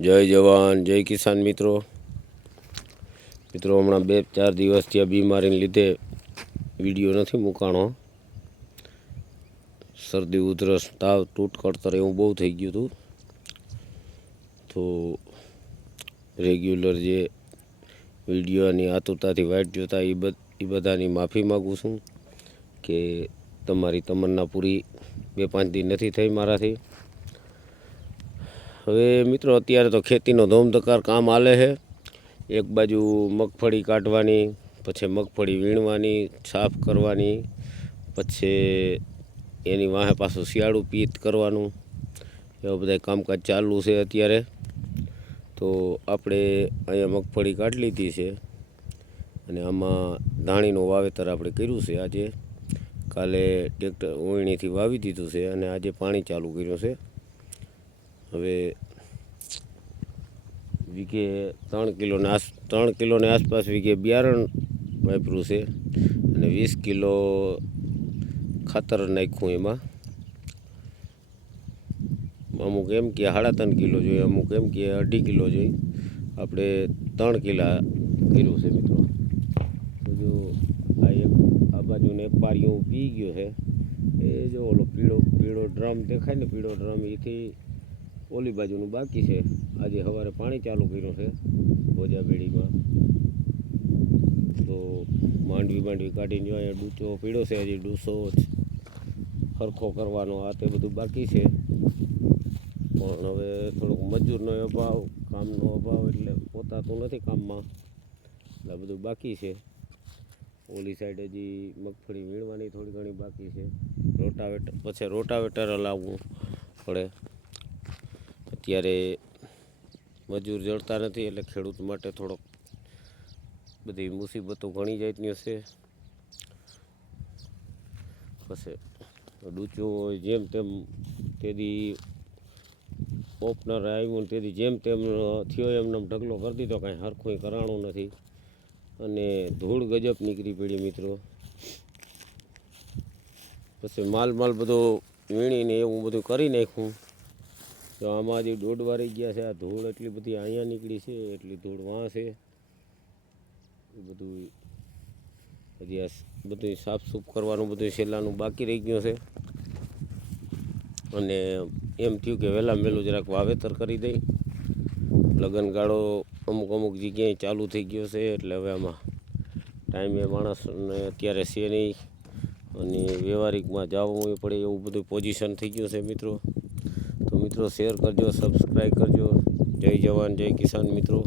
જય જવાન જય કિસાન મિત્રો હમણાં 2-4 દિવસથી આ બીમારીને લીધે વિડીયો નથી મૂકાણો. શરદી ઉધરસ તાવ તૂટ કળતર એવું બહુ થઈ ગયું હતું. તો રેગ્યુલર જે વિડીયોની આતુરતાથી વાઇટ જોતા એ બધાની માફી માગું છું કે તમારી તમન્ના પૂરી 2-5 દી નથી થઈ મારાથી. હવે મિત્રો અત્યારે તો ખેતીનો ધોમધકાર કામ હાલે છે. એક બાજુ મગફળી કાઢવાની, પછી મગફળી વીણવાની, સાફ કરવાની, પછી એની વાહે પાછું શિયાળું પિયત કરવાનું, એવા બધા કામકાજ ચાલુ છે અત્યારે. તો આપણે અહીંયા મગફળી કાઢી લીધી છે અને આમાં ધાણીનું વાવેતર આપણે કર્યું છે. આજે કાલે ટ્રેક્ટર ઓયણીથી વાવી દીધું છે અને આજે પાણી ચાલુ કર્યું છે. હવે વીઘે 3 કિલોની આસપાસ વીઘે બિયારણ વાપર્યું છે અને 20 કિલો ખાતર નાખ્યું. એમાં અમુક એમ કે 3.5 કિલો જોઈએ, અમુક એમ કે 2.5 કિલો જોઈએ. આપણે 3 કિલા કર્યું છે મિત્રો. તો જો આ બાજુને એક પારિયું પી ગયો છે. એ જો ઓલો પીળો ડ્રમ દેખાય ને, પીળો ડ્રમ, એથી ઓલી બાજુનું બાકી છે. આજે સવારે પાણી ચાલુ કર્યું છે ભોજાબેડીમાં. તો માંડવી કાઢીને જો અહીંયા ડૂચો પીળો છે. હજી ડૂસો સરખો કરવાનો આ તે બધું બાકી છે. પણ હવે થોડુંક મજૂરનો અભાવ, કામનો અભાવ, એટલે પોતાતું નથી કામમાં, એટલે બધું બાકી છે. ઓલી સાઈડ હજી મગફળી વીણવાની થોડી ઘણી બાકી છે. રોટાવેટર હલાવવું પડે. અત્યારે મજૂર જડતા નથી એટલે ખેડૂત માટે થોડોક બધી મુસીબતો ઘણી જાતની છે. પછી ડૂચો હોય જેમ તેમ, તેથી ઓપનર આવ્યું તેથી જેમ તેમ થયો એમને ઢગલો કરી દીધો, કાંઈ હરખું કરાણું નથી. અને ધૂળ ગજબ નીકળી પડી મિત્રો. પછી માલ બધો વીણીને એવું બધું કરી નાખ્યું. તો આમાં હજી દોડવા રહી ગયા છે. આ ધૂળ એટલી બધી અહીંયા નીકળી છે, એટલી ધૂળ વાં છે. એ બધું હજી આ બધું સાફસૂફ કરવાનું બધું છેલ્લાનું બાકી રહી ગયું છે. અને એમ થયું કે વહેલા વહેલું જરાક વાવેતર કરી દઈ. લગનગાળો અમુક જગ્યાએ ચાલુ થઈ ગયો છે, એટલે હવે આમાં ટાઈમે માણસને અત્યારે છે નહીં અને વ્યવહારિકમાં જવું પડે એવું બધું પોઝિશન થઈ ગયું છે મિત્રો. તો મિત્રો શેર કરજો, સબસ્ક્રાઈબ કરજો. જય જવાન જય કિસાન મિત્રો.